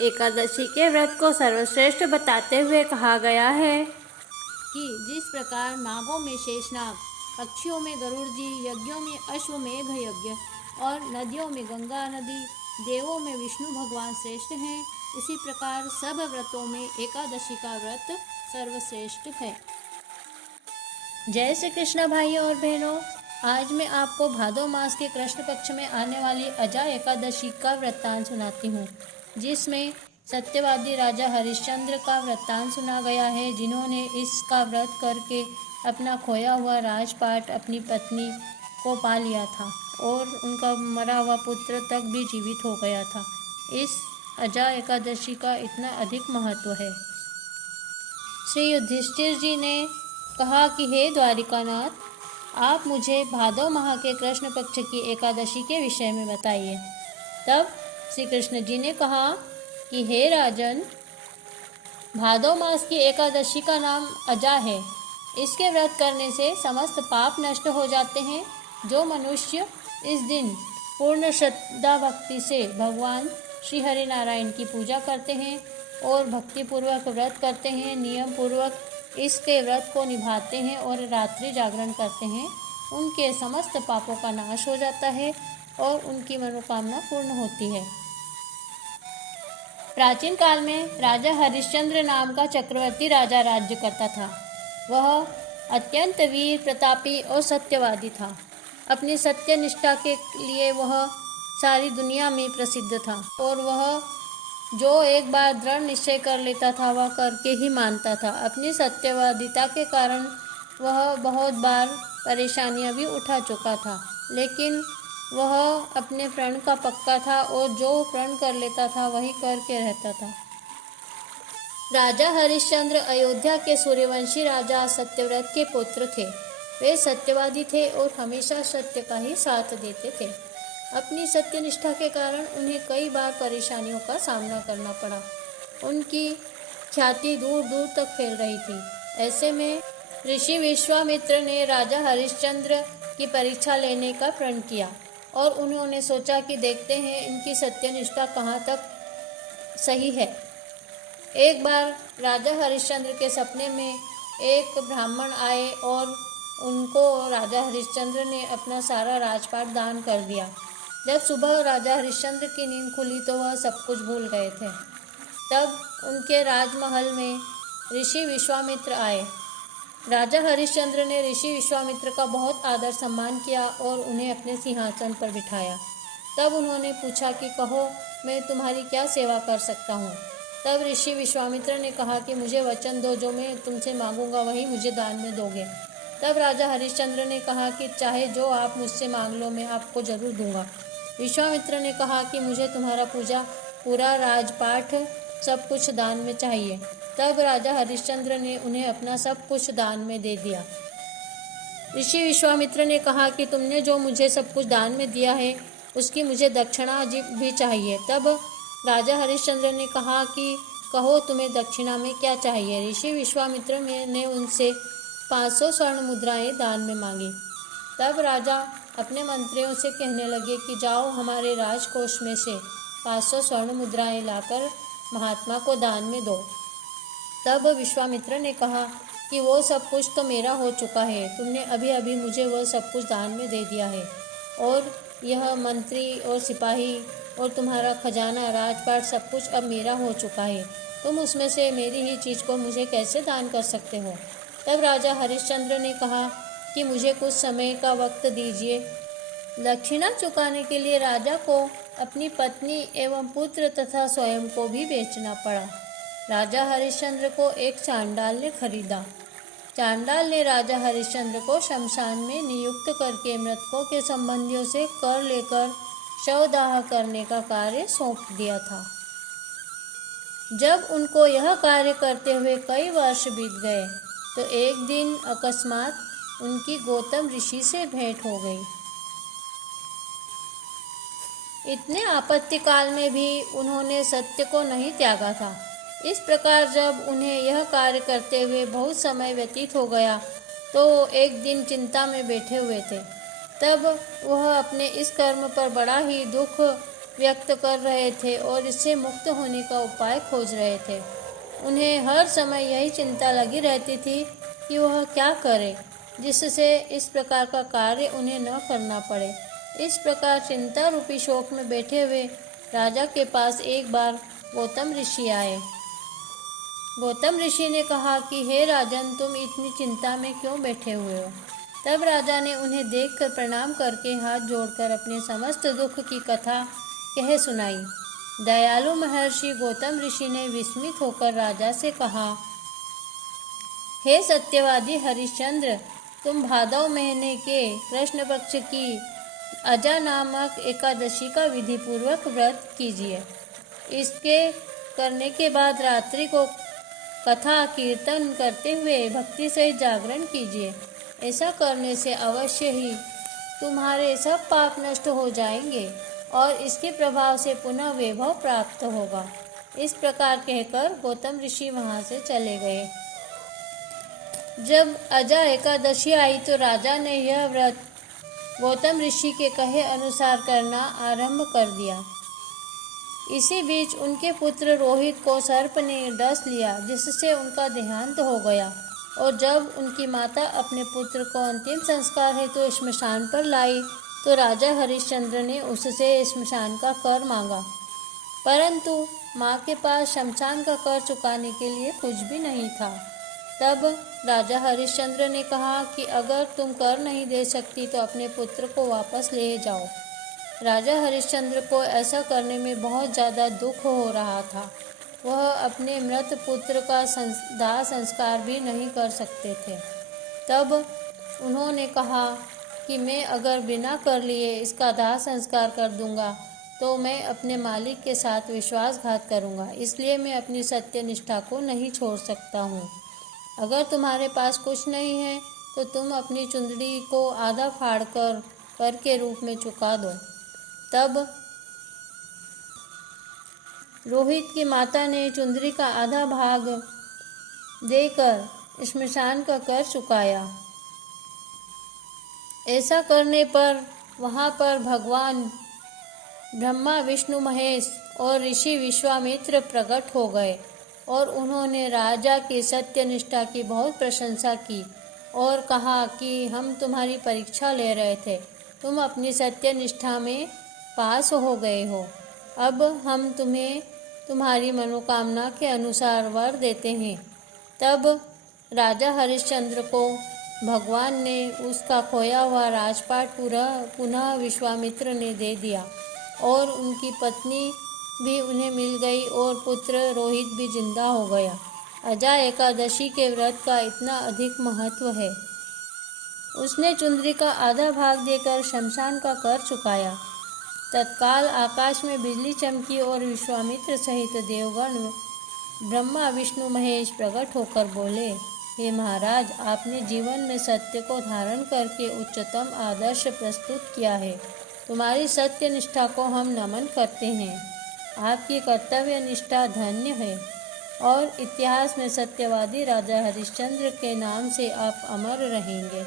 एकादशी के व्रत को सर्वश्रेष्ठ बताते हुए कहा गया है कि जिस प्रकार नागों में शेषनाग, पक्षियों में गरुड़ जी, यज्ञों में अश्वमेघ यज्ञ और नदियों में गंगा नदी, देवों में विष्णु भगवान श्रेष्ठ हैं, उसी प्रकार सब व्रतों में एकादशी का व्रत सर्वश्रेष्ठ है। जय श्री कृष्ण भाइयों और बहनों, आज मैं आपको भादो मास के कृष्ण पक्ष में आने वाली अजा एकादशी का वृत्तांत सुनाती हूँ, जिसमें सत्यवादी राजा हरिश्चंद्र का वृत्तांत सुना गया है, जिन्होंने इसका व्रत करके अपना खोया हुआ राजपाट अपनी पत्नी को पा लिया था और उनका मरा हुआ पुत्र तक भी जीवित हो गया था। इस अजा एकादशी का इतना अधिक महत्व है। श्री युधिष्ठिर जी ने कहा कि हे द्वारिकानाथ, आप मुझे भादव माह के कृष्ण पक्ष की एकादशी के विषय में बताइए। तब श्री कृष्ण जी ने कहा कि हे राजन, भादव मास की एकादशी का नाम अजा है। इसके व्रत करने से समस्त पाप नष्ट हो जाते हैं। जो मनुष्य इस दिन पूर्ण श्रद्धा भक्ति से भगवान श्री हरि नारायण की पूजा करते हैं और भक्तिपूर्वक व्रत करते हैं, नियम पूर्वक इसके व्रत को निभाते हैं और रात्रि जागरण करते हैं, उनके समस्त पापों का नाश हो जाता है और उनकी मनोकामना पूर्ण होती है। प्राचीन काल में राजा हरिश्चंद्र नाम का चक्रवर्ती राजा राज्य करता था। वह अत्यंत वीर, प्रतापी और सत्यवादी था। अपनी सत्य निष्ठा के लिए वह सारी दुनिया में प्रसिद्ध था और वह जो एक बार दृढ़ निश्चय कर लेता था वह करके ही मानता था। अपनी सत्यवादिता के कारण वह बहुत बार परेशानियां भी उठा चुका था, लेकिन वह अपने प्रण का पक्का था और जो प्रण कर लेता था वही करके रहता था। राजा हरिश्चंद्र अयोध्या के सूर्यवंशी राजा सत्यव्रत के पुत्र थे। वे सत्यवादी थे और हमेशा सत्य का ही साथ देते थे। अपनी सत्यनिष्ठा के कारण उन्हें कई बार परेशानियों का सामना करना पड़ा। उनकी ख्याति दूर दूर तक फैल रही थी। ऐसे में ऋषि विश्वामित्र ने राजा हरिश्चंद्र की परीक्षा लेने का प्रण किया और उन्होंने सोचा कि देखते हैं इनकी सत्यनिष्ठा कहाँ तक सही है। एक बार राजा हरिश्चंद्र के सपने में एक ब्राह्मण आए और उनको राजा हरिश्चंद्र ने अपना सारा राजपाट दान कर दिया। जब सुबह राजा हरिश्चंद्र की नींद खुली तो वह सब कुछ भूल गए थे। तब उनके राजमहल में ऋषि विश्वामित्र आए। राजा हरिश्चंद्र ने ऋषि विश्वामित्र का बहुत आदर सम्मान किया और उन्हें अपने सिंहासन पर बिठाया। तब उन्होंने पूछा कि कहो, मैं तुम्हारी क्या सेवा कर सकता हूँ। तब ऋषि विश्वामित्र ने कहा कि मुझे वचन दो, जो मैं तुमसे मांगूंगा वही मुझे दान में दोगे। तब राजा हरिश्चंद्र ने कहा कि चाहे जो आप मुझसे मांग लो, मैं आपको जरूर दूंगा। विश्वामित्र ने कहा कि मुझे तुम्हारा पूरा राजपाट सब कुछ दान में चाहिए। तब राजा हरिश्चंद्र ने उन्हें अपना सब कुछ दान में दे दिया। ऋषि विश्वामित्र ने कहा कि तुमने जो मुझे सब कुछ दान में दिया है उसकी मुझे दक्षिणा भी चाहिए। तब राजा हरिश्चंद्र ने कहा कि कहो, तुम्हें दक्षिणा में क्या चाहिए। ऋषि विश्वामित्र ने उनसे 500 स्वर्ण मुद्राएं दान में मांगी। तब राजा अपने मंत्रियों से कहने लगे कि जाओ, हमारे राजकोष में से 500 स्वर्ण मुद्राएं लाकर महात्मा को दान में दो। तब विश्वामित्र ने कहा कि वो सब कुछ तो मेरा हो चुका है, तुमने अभी अभी मुझे वह सब कुछ दान में दे दिया है और यह मंत्री और सिपाही और तुम्हारा खजाना, राजपाट सब कुछ अब मेरा हो चुका है। तुम उसमें से मेरी ही चीज़ को मुझे कैसे दान कर सकते हो। तब राजा हरिश्चंद्र ने कहा कि मुझे कुछ समय का वक्त दीजिए। दक्षिणा चुकाने के लिए राजा को अपनी पत्नी एवं पुत्र तथा स्वयं को भी बेचना पड़ा। राजा हरिश्चंद्र को एक चांडाल ने खरीदा। चांडाल ने राजा हरिश्चंद्र को शमशान में नियुक्त करके मृतकों के संबंधियों से कर लेकर शवदाह करने का कार्य सौंप दिया था। जब उनको यह कार्य करते हुए कई वर्ष बीत गए तो एक दिन अकस्मात उनकी गौतम ऋषि से भेंट हो गई। इतने आपत्ति काल में भी उन्होंने सत्य को नहीं त्यागा था। इस प्रकार जब उन्हें यह कार्य करते हुए बहुत समय व्यतीत हो गया तो एक दिन चिंता में बैठे हुए थे। तब वह अपने इस कर्म पर बड़ा ही दुख व्यक्त कर रहे थे और इससे मुक्त होने का उपाय खोज रहे थे। उन्हें हर समय यही चिंता लगी रहती थी कि वह क्या करें जिससे इस प्रकार का कार्य उन्हें न करना पड़े। इस प्रकार चिंता रूपी शोक में बैठे हुए राजा के पास एक बार गौतम ऋषि आए। गौतम ऋषि ने कहा कि हे राजन, तुम इतनी चिंता में क्यों बैठे हुए हो। तब राजा ने उन्हें देखकर प्रणाम करके हाथ जोड़कर अपने समस्त दुख की कथा कह सुनाई। दयालु महर्षि गौतम ऋषि ने विस्मित होकर राजा से कहा, हे सत्यवादी हरिश्चंद्र, तुम भादव महीने के कृष्ण पक्ष की अजा नामक एकादशी का विधि पूर्वक व्रत कीजिए। इसके करने के बाद रात्रि को कथा कीर्तन करते हुए भक्ति से जागरण कीजिए। ऐसा करने से अवश्य ही तुम्हारे सब पाप नष्ट हो जाएंगे और इसके प्रभाव से पुनः वैभव प्राप्त होगा। इस प्रकार कहकर गौतम ऋषि वहां से चले गए। जब अजा एकादशी आई तो राजा ने यह व्रत गौतम ऋषि के कहे अनुसार करना आरंभ कर दिया। इसी बीच उनके पुत्र रोहित को सर्प ने डस लिया, जिससे उनका देहांत हो गया। और जब उनकी माता अपने पुत्र को अंतिम संस्कार हेतु श्मशान पर लाई तो राजा हरिश्चंद्र ने उससे श्मशान का कर मांगा, परंतु माँ के पास शमशान का कर चुकाने के लिए कुछ भी नहीं था। तब राजा हरिश्चंद्र ने कहा कि अगर तुम कर नहीं दे सकती तो अपने पुत्र को वापस ले जाओ। राजा हरिश्चंद्र को ऐसा करने में बहुत ज़्यादा दुख हो रहा था। वह अपने मृत पुत्र का दाह संस्कार भी नहीं कर सकते थे। तब उन्होंने कहा कि मैं अगर बिना कर लिए इसका दाह संस्कार कर दूंगा तो मैं अपने मालिक के साथ विश्वासघात करूंगा, इसलिए मैं अपनी सत्य निष्ठा को नहीं छोड़ सकता हूँ। अगर तुम्हारे पास कुछ नहीं है तो तुम अपनी चुंदड़ी को आधा फाड़ कर के रूप में चुका दो। तब रोहित की माता ने चुंदड़ी का आधा भाग देकर श्मशान का कर चुकाया। ऐसा करने पर वहाँ पर भगवान ब्रह्मा, विष्णु, महेश और ऋषि विश्वामित्र प्रकट हो गए और उन्होंने राजा की सत्यनिष्ठा की बहुत प्रशंसा की और कहा कि हम तुम्हारी परीक्षा ले रहे थे, तुम अपनी सत्यनिष्ठा में पास हो गए हो। अब हम तुम्हें तुम्हारी मनोकामना के अनुसार वर देते हैं। तब राजा हरिश्चंद्र को भगवान ने उसका खोया हुआ राजपाट पुनः विश्वामित्र ने दे दिया और उनकी पत्नी भी उन्हें मिल गई और पुत्र रोहित भी जिंदा हो गया। अजा एकादशी के व्रत का इतना अधिक महत्व है। उसने चुंदरी का आधा भाग देकर शमशान का कर चुकाया। तत्काल आकाश में बिजली चमकी और विश्वामित्र सहित देवगण ब्रह्मा, विष्णु, महेश प्रकट होकर बोले, हे महाराज, आपने जीवन में सत्य को धारण करके उच्चतम आदर्श प्रस्तुत किया है। तुम्हारी सत्य निष्ठा को हम नमन करते हैं। आपकी कर्तव्य निष्ठा धन्य है और इतिहास में सत्यवादी राजा हरिश्चंद्र के नाम से आप अमर रहेंगे।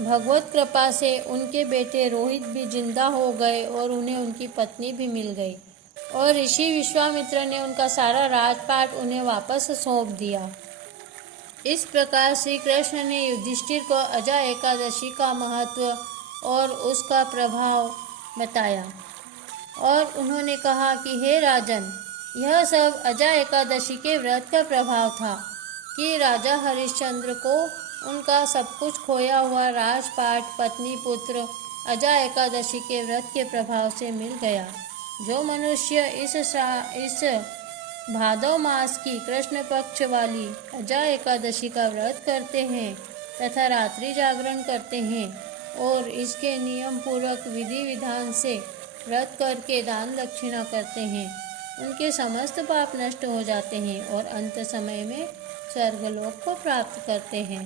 भगवत कृपा से उनके बेटे रोहित भी जिंदा हो गए और उन्हें उनकी पत्नी भी मिल गई और ऋषि विश्वामित्र ने उनका सारा राजपाट उन्हें वापस सौंप दिया। इस प्रकार श्री कृष्ण ने युधिष्ठिर को अजा एकादशी का महत्व और उसका प्रभाव बताया और उन्होंने कहा कि हे राजन, यह सब अजा एकादशी के व्रत का प्रभाव था कि राजा हरिश्चंद्र को उनका सब कुछ खोया हुआ राजपाट, पत्नी, पुत्र अजा एकादशी के व्रत के प्रभाव से मिल गया। जो मनुष्य इस भादव मास की कृष्ण पक्ष वाली अजा एकादशी का व्रत करते हैं तथा रात्रि जागरण करते हैं और इसके नियम पूर्वक विधि विधान से व्रत करके दान दक्षिणा करते हैं, उनके समस्त पाप नष्ट हो जाते हैं और अंत समय में स्वर्गलोक को प्राप्त करते हैं।